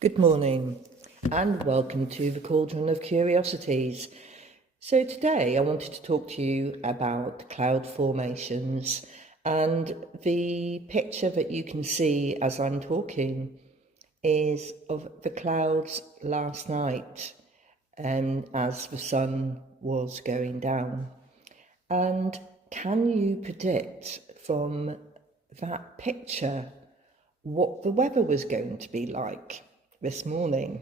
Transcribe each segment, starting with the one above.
Good morning and welcome to the Cauldron of Curiosities. So today I wanted to talk to you about cloud formations, and the picture that you can see as I'm talking is of the clouds last night as the sun was going down. And can you predict from that picture what the weather was going to be like this morning?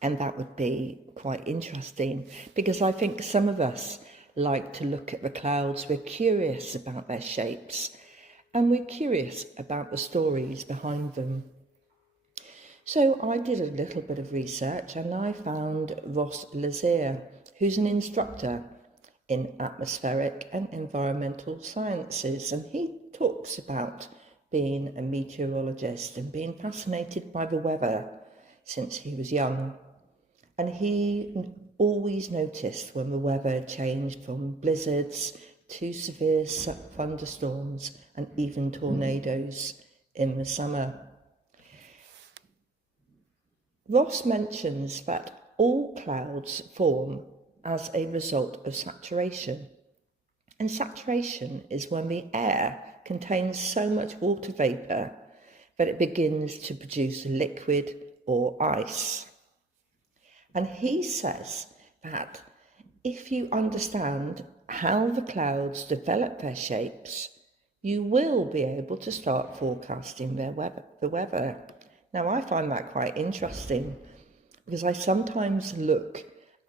And that would be quite interesting, because I think some of us like to look at the clouds. We're curious about their shapes and we're curious about the stories behind them. So I did a little bit of research and I found Ross Lazier, who's an instructor in atmospheric and environmental sciences, and he talks about being a meteorologist and being fascinated by the weather since he was young. And he always noticed when the weather changed from blizzards to severe thunderstorms and even tornadoes in the summer. Ross mentions that all clouds form as a result of saturation. And saturation is when the air contains so much water vapour that it begins to produce liquid or ice. And he says that if you understand how the clouds develop their shapes, you will be able to start forecasting the weather. Now, I find that quite interesting because I sometimes look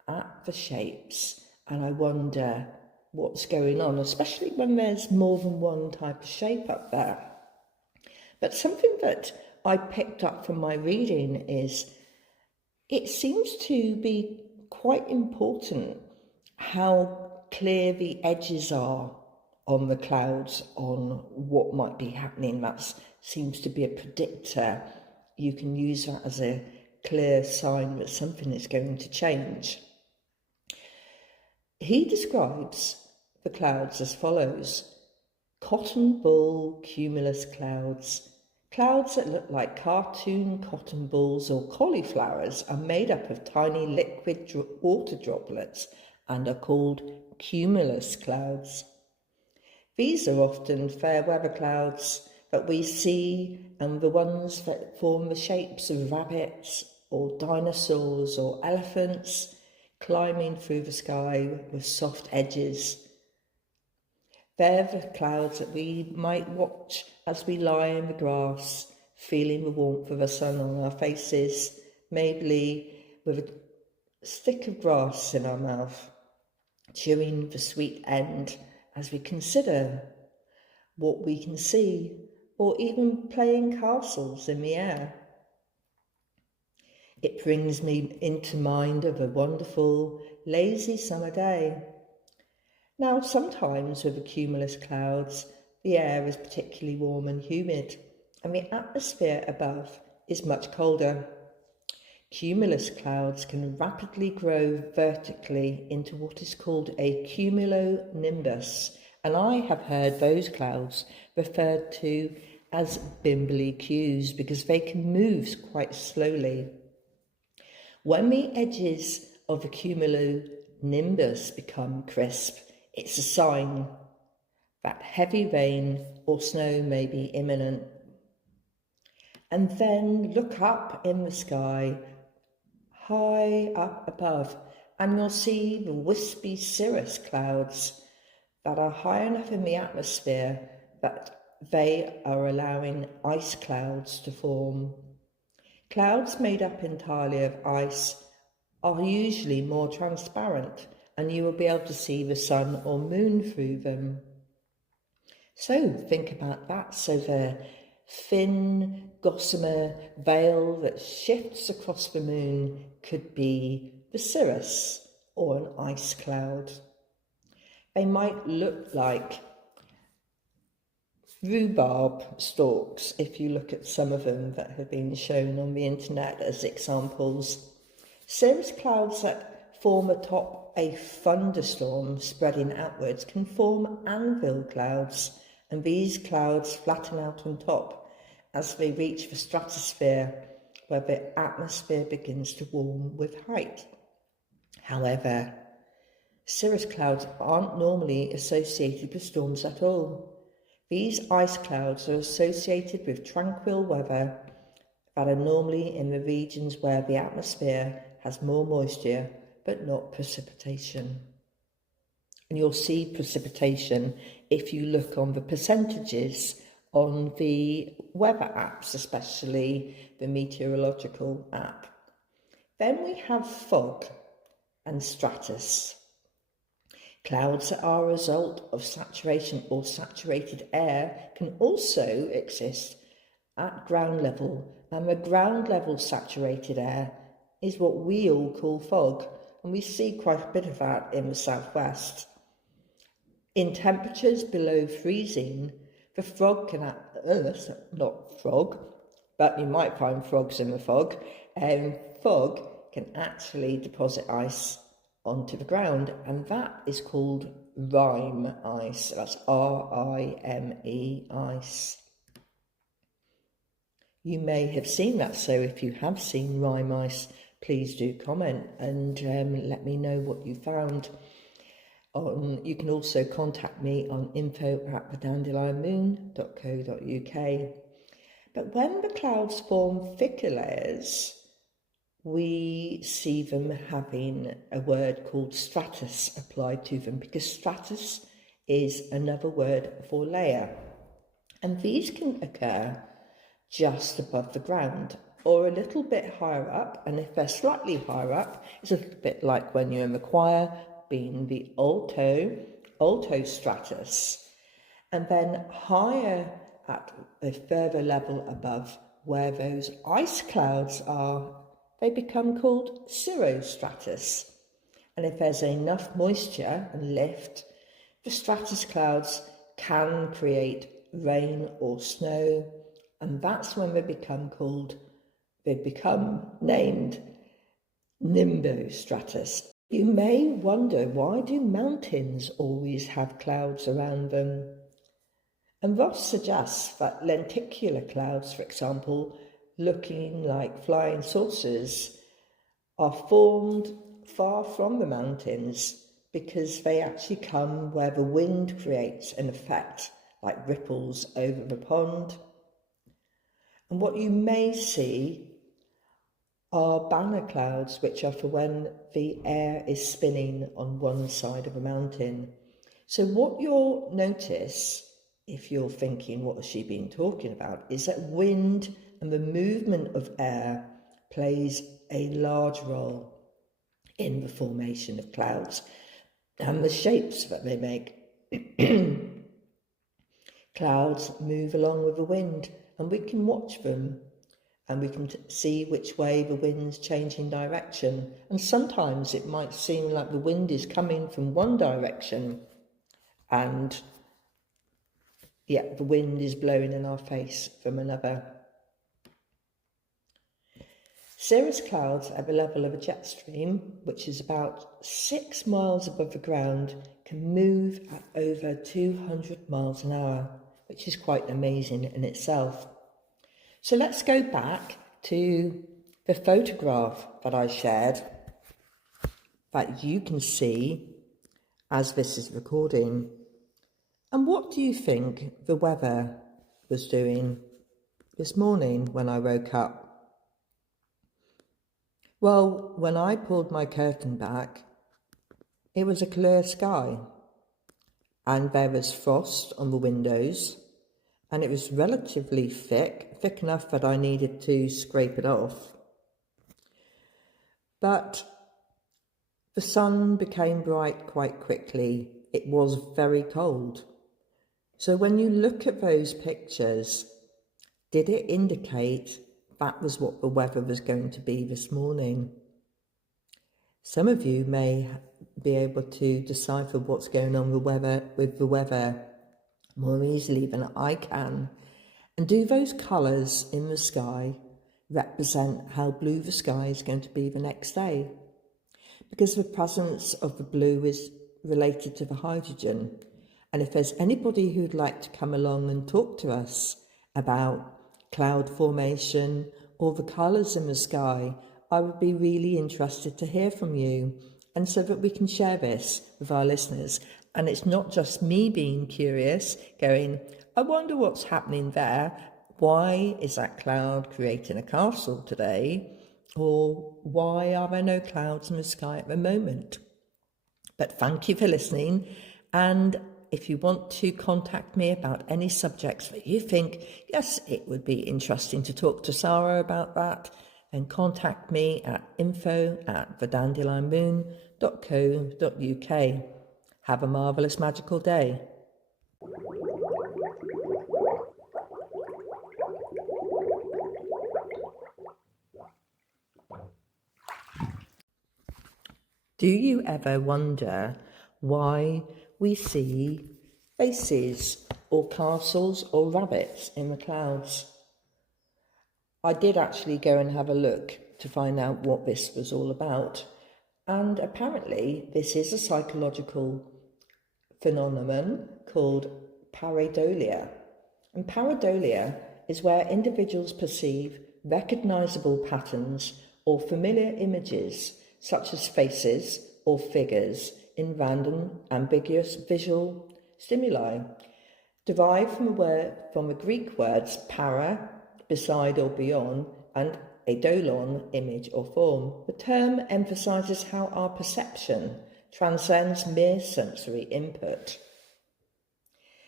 at the shapes and I wonder what's going on, especially when there's more than one type of shape up there. But something that I picked up from my reading is it seems to be quite important how clear the edges are on the clouds on what might be happening. That seems to be a predictor. You can use that as a clear sign that something is going to change. He describes the clouds as follows: cotton bull cumulus clouds. Clouds that look like cartoon cotton balls or cauliflowers are made up of tiny liquid water droplets and are called cumulus clouds. These are often fair weather clouds that we see, and the ones that form the shapes of rabbits or dinosaurs or elephants climbing through the sky with soft edges. They're the clouds that we might watch as we lie in the grass, feeling the warmth of the sun on our faces, maybe with a stick of grass in our mouth, chewing the sweet end as we consider what we can see, or even playing castles in the air. It brings me into mind of a wonderful, lazy summer day. Now, sometimes with the cumulus clouds, the air is particularly warm and humid, and the atmosphere above is much colder. Cumulus clouds can rapidly grow vertically into what is called a cumulonimbus, and I have heard those clouds referred to as bimbly cues because they can move quite slowly. When the edges of the cumulonimbus become crisp, it's a sign that heavy rain or snow may be imminent. And then look up in the sky, high up above, and you'll see the wispy cirrus clouds that are high enough in the atmosphere that they are allowing ice clouds to form. Clouds made up entirely of ice are usually more transparent, and you will be able to see the sun or moon through them. So think about that. So the thin, gossamer veil that shifts across the moon could be the cirrus or an ice cloud. They might look like rhubarb stalks if you look at some of them that have been shown on the internet as examples. Cirrus clouds that form atop a thunderstorm spreading outwards can form anvil clouds, and these clouds flatten out on top as they reach the stratosphere where the atmosphere begins to warm with height. However, cirrus clouds aren't normally associated with storms at all. These ice clouds are associated with tranquil weather that are normally in the regions where the atmosphere has more moisture but not precipitation. And you'll see precipitation if you look on the percentages on the weather apps, especially the meteorological app. Then we have fog and stratus. Clouds that are a result of saturation or saturated air can also exist at ground level, and the ground level saturated air is what we all call fog, and we see quite a bit of that in the southwest. In temperatures below freezing, the fog can not frog, but you might find frogs in the fog, fog can actually deposit ice onto the ground, and that is called rime ice. That's R-I-M-E ice. You may have seen that, so if you have seen rime ice, please do comment and let me know what you found. You can also contact me on info@thedandelion.moon.co.uk. But when the clouds form thicker layers, we see them having a word called stratus applied to them, because stratus is another word for layer. And these can occur just above the ground or a little bit higher up. And if they're slightly higher up, it's a little bit like when you're in the choir, being the alto stratus. And then higher at a further level above where those ice clouds are, they become called cirrostratus. And if there's enough moisture and lift, the stratus clouds can create rain or snow, and that's when they become named nimbostratus. You may wonder, why do mountains always have clouds around them? And Ross suggests that lenticular clouds, for example, looking like flying saucers, are formed far from the mountains because they actually come where the wind creates an effect like ripples over the pond. And what you may see are banner clouds, which are for when the air is spinning on one side of a mountain. So what you'll notice, if you're thinking, what has she been talking about, is that wind and the movement of air plays a large role in the formation of clouds and the shapes that they make. Clouds move along with the wind, and we can watch them, and we can see which way the wind's changing direction. And sometimes it might seem like the wind is coming from one direction, and the wind is blowing in our face from another. Cirrus clouds at the level of a jet stream, which is about 6 miles above the ground, can move at over 200 miles an hour, which is quite amazing in itself. So let's go back to the photograph that I shared that you can see as this is recording. And what do you think the weather was doing this morning when I woke up? Well, when I pulled my curtain back, it was a clear sky, and there was frost on the windows, and it was relatively thick enough that I needed to scrape it off. But the sun became bright quite quickly. It was very cold. So when you look at those pictures, did it indicate that was what the weather was going to be this morning? Some of you may be able to decipher what's going on with the weather more easily than I can. And do those colours in the sky represent how blue the sky is going to be the next day? Because the presence of the blue is related to the hydrogen. And if there's anybody who'd like to come along and talk to us about cloud formation or the colours in the sky, I would be really interested to hear from you, and so that we can share this with our listeners. And it's not just me being curious, going, I wonder what's happening there. Why is that cloud creating a castle today? Or why are there no clouds in the sky at the moment? But thank you for listening. And if you want to contact me about any subjects that you think, yes, it would be interesting to talk to Sarah about that, then contact me at info@thedandelionmoon.co.uk. Have a marvellous magical day. Do you ever wonder why we see faces or castles or rabbits in the clouds? I did actually go and have a look to find out what this was all about. And apparently this is a psychological phenomenon called pareidolia. And pareidolia is where individuals perceive recognizable patterns or familiar images, such as faces or figures, in random, ambiguous visual stimuli, derived from the Greek words para, beside or beyond, and eidolon, image or form. The term emphasises how our perception transcends mere sensory input.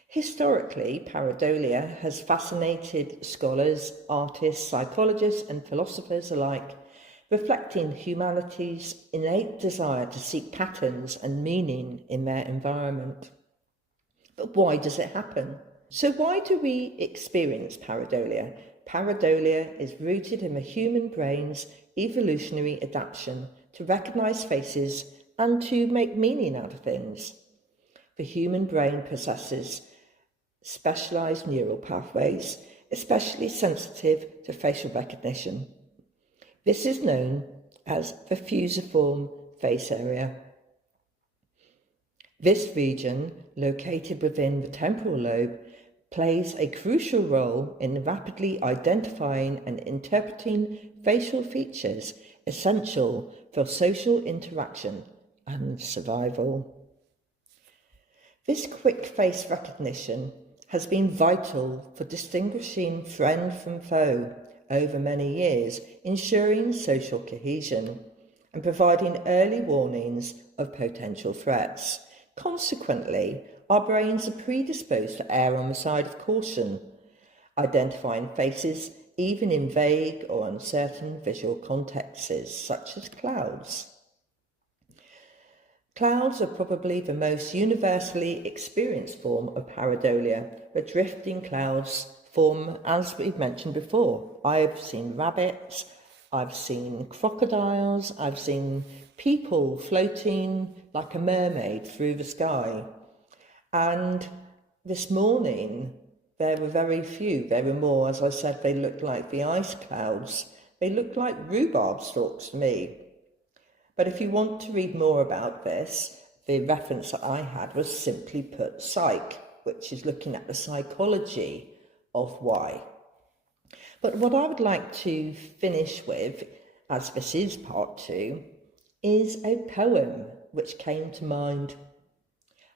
Historically, pareidolia has fascinated scholars, artists, psychologists and philosophers alike, reflecting humanity's innate desire to seek patterns and meaning in their environment. But why does it happen? So why do we experience pareidolia? Pareidolia is rooted in the human brain's evolutionary adaptation to recognise faces and to make meaning out of things. The human brain possesses specialised neural pathways, especially sensitive to facial recognition. This is known as the fusiform face area. This region, located within the temporal lobe, plays a crucial role in rapidly identifying and interpreting facial features essential for social interaction and survival. This quick face recognition has been vital for distinguishing friend from foe over many years, ensuring social cohesion and providing early warnings of potential threats. Consequently, our brains are predisposed to err on the side of caution, identifying faces even in vague or uncertain visual contexts, such as clouds. Clouds are probably the most universally experienced form of pareidolia. The drifting clouds form, as we've mentioned before. I've seen rabbits, I've seen crocodiles, I've seen people floating like a mermaid through the sky. And this morning, there were very few. There were more, as I said, they looked like the ice clouds. They looked like rhubarb stalks to me. But if you want to read more about this, the reference that I had was simply put psych, which is looking at the psychology of why. But what I would like to finish with, as this is part 2, is a poem which came to mind.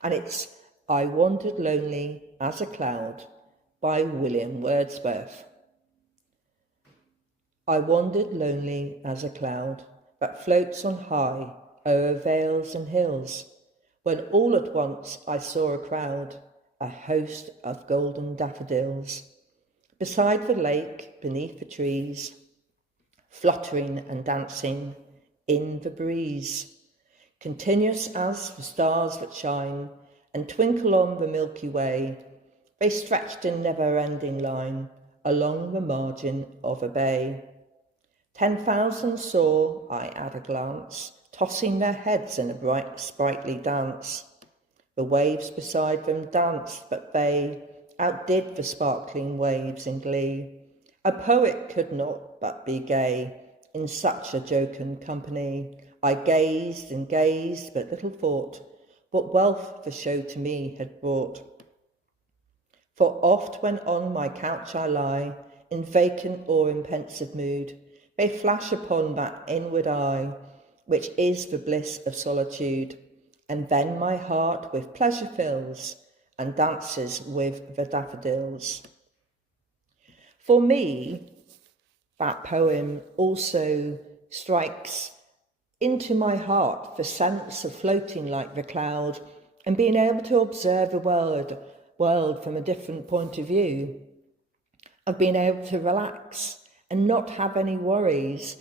And it's I Wandered Lonely as a Cloud by William Wordsworth. I wandered lonely as a cloud that floats on high o'er vales and hills, when all at once I saw a crowd, a host of golden daffodils, beside the lake, beneath the trees, fluttering and dancing in the breeze, continuous as the stars that shine and twinkle on the Milky Way. They stretched in never-ending line along the margin of a bay. 10,000 saw I at a glance, tossing their heads in a bright, sprightly dance. The waves beside them danced, but they outdid the sparkling waves in glee. A poet could not but be gay in such a jocund company. I gazed and gazed, but little thought what wealth the show to me had brought. For oft when on my couch I lie, in vacant or in pensive mood, may flash upon that inward eye, which is the bliss of solitude, and then my heart with pleasure fills, and dances with the daffodils. For me, that poem also strikes into my heart the sense of floating like the cloud and being able to observe the world from a different point of view, of being able to relax and not have any worries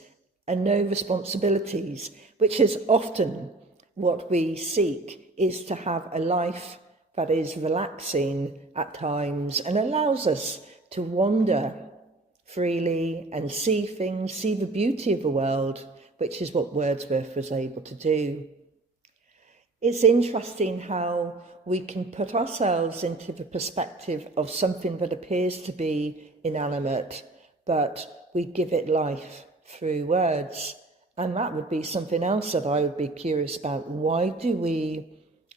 and no responsibilities, which is often what we seek, is to have a life that is relaxing at times and allows us to wander freely and see things, see the beauty of the world, which is what Wordsworth was able to do. It's interesting how we can put ourselves into the perspective of something that appears to be inanimate, but we give it life through words. And that would be something else that I would be curious about. Why do we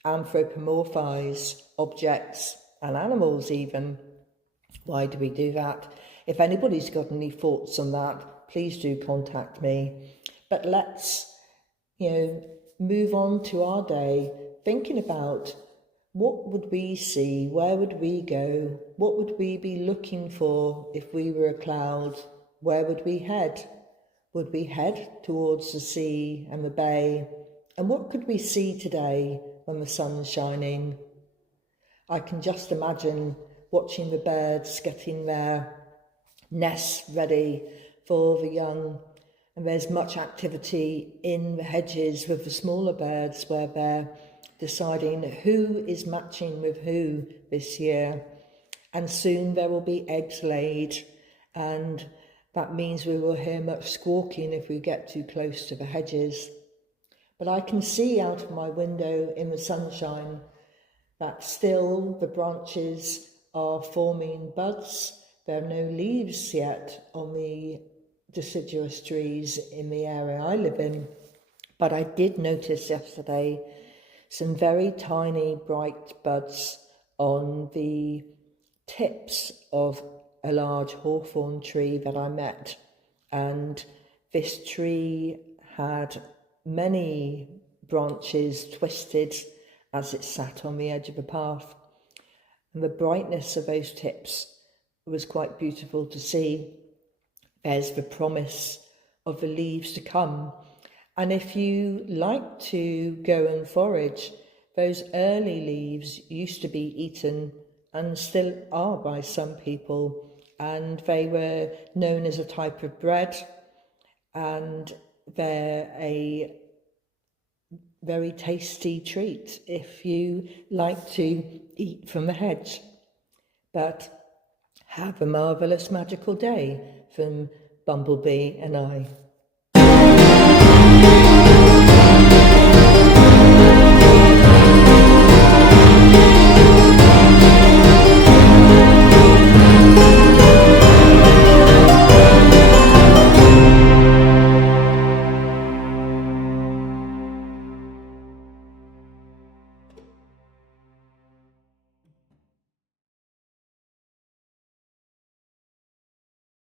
anthropomorphize objects and animals even? Why do we do that? If anybody's got any thoughts on that, please do contact me. But let's, move on to our day thinking about what would we see, where would we go, what would we be looking for if we were a cloud, where would we head? Would we head towards the sea and the bay? And what could we see today when the sun's shining? I can just imagine watching the birds getting their nests ready for the young. And there's much activity in the hedges with the smaller birds where they're deciding who is matching with who this year. And soon there will be eggs laid, and that means we will hear much squawking if we get too close to the hedges. But I can see out of my window in the sunshine that still the branches are forming buds. There are no leaves yet on the deciduous trees in the area I live in, but I did notice yesterday some very tiny bright buds on the tips of a large hawthorn tree that I met, and this tree had many branches twisted as it sat on the edge of a path, and the brightness of those tips was quite beautiful to see. There's the promise of the leaves to come. And if you like to go and forage, those early leaves used to be eaten and still are by some people. And they were known as a type of bread, and they're a very tasty treat if you like to eat from the hedge. But have a marvellous magical day from Bumblebee and I.